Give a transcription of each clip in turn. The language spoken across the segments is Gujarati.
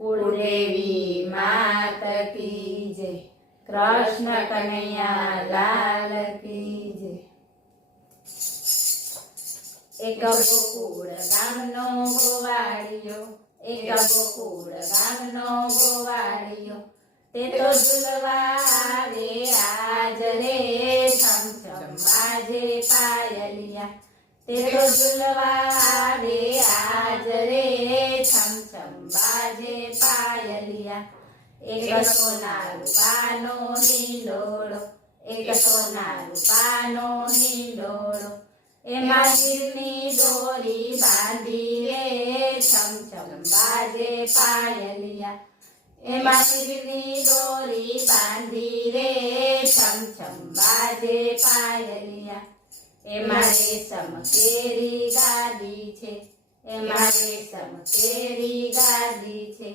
કુળદેવી માત કી જય, કૃષ્ણ કનૈયા લાલ કી જય। એક ગોકુળ ગામનો ગોવાળિયો, એક ગોકુળ ગામનો ગોવાળિયો, તે તો ઝૂલવા આવે આજ રે, છમ છમ બાજે પાયલિયા, તે તો ઝૂલવા આવે આજ રે, છમ છમ બાજે પાયલિયા। એક સોના રૂપાનો હિંડોળો, એક સોના રૂપાનો હિંડોળો, એમાં ગીરની દોરી બાંધી રે, છમ છમ બાજે પાયલિયા, એમાં ગીરની દોરી બાંધી રે, છમ છમ બાજે પાયલિયા। એમાં રેશમ કેરી ગાદી છે, એમાં રેશમ કેરી ગાદી છે,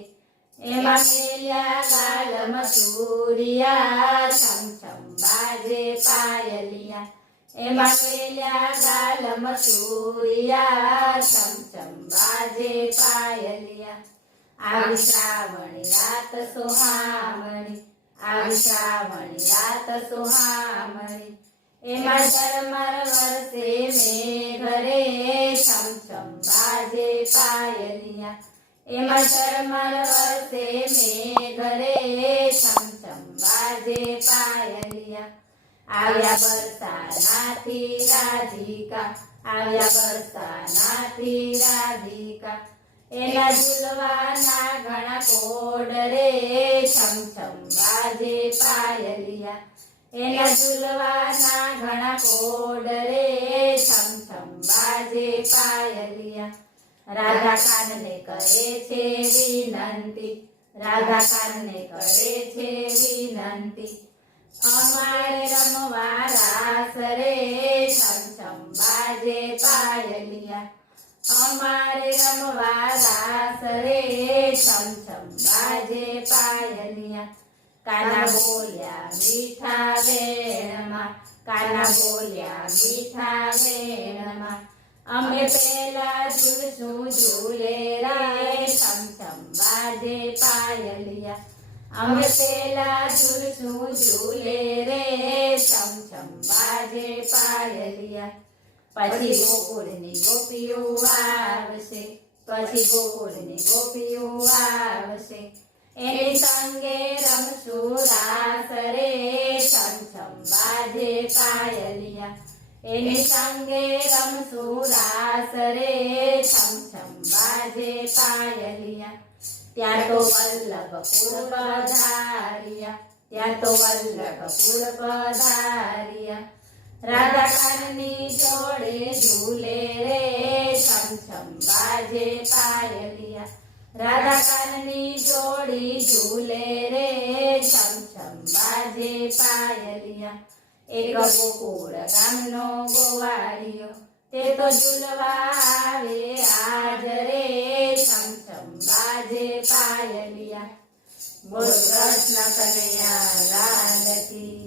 એમાં મેલ્યા ગાલ મસૂરિયા, છમ છમ બાજે પાયલિયા, એમાં મેલ્યા ગાલ મસૂરિયા, છમ છમ બાજે પાયલિયા। આવી શ્રાવણી રાત સુહામણી, આવી શ્રાવણી રાત સુહામણી, એમાં ઝરમર વરસે મેઘ રે, છમ છમ બાજે પાયલિયા, એમાં ઝરમર વરસે મેઘ રે, છમ છમ બાજે પાયલિયા। આવ્યા બરસાનાથી રાધિકા, આવ્યા બરસાનાથી રાધિકા, એના ઝૂલવાના ઘણા કોડ રે, છમ છમ બાજે પાયલિયા, એના ઝૂલવાના ઘણા કોડ રે, છમ છમ બાજે પાયલિયા। રાધા કાનને કરે છે વિનંતી, રાધા કાનને કરે છે વિનંતી, અમારે રમવા રાસ રે, છમ છમ બાજે પાયલિયા, અમારે રમવા રાસ રે, છમ છમ બાજે પાયલિયા। કાના બોલ્યા મીઠા વેણમાં, કાના બોલ્યા મીઠા વેણમાં, અમે પેલા ઝૂલશું ઝૂલે રે, છમ છમ બાજે પાયલિયા, અમે પેલા ઝૂલશું ઝૂલે રે, છમ છમ બાજે પાયલિયા। પછી ગોકુળની ગોપીઓ આવશે, પછી ગોકુળની ગોપીઓ આવશે, એની સંગે રમશું રાસ રે, છમ છમ બાજે પાયલિયા, એની સંગે રમશું રાસ રે, છમ છમ બાજે પાયલિયા। ત્યાં તો વલ્લભપુર પધાર્યા, ત્યાં તો વલ્લભપુર પધાર્યા, રાધા કાનની જોડે ઝૂલે રે, છમ છમ બાજે પાયલિયા, રાધા કાનની જોડી ઝૂલે રે, છમ છમ બાજે પાયલિયા। એક ગોકુળ ગામનો ગોવાળિયો, તે તો ઝૂલવા આવે આજ રે, છમ છમ બાજે પાયલિયા। બોલો કૃષ્ણ કનૈયા લાલ કી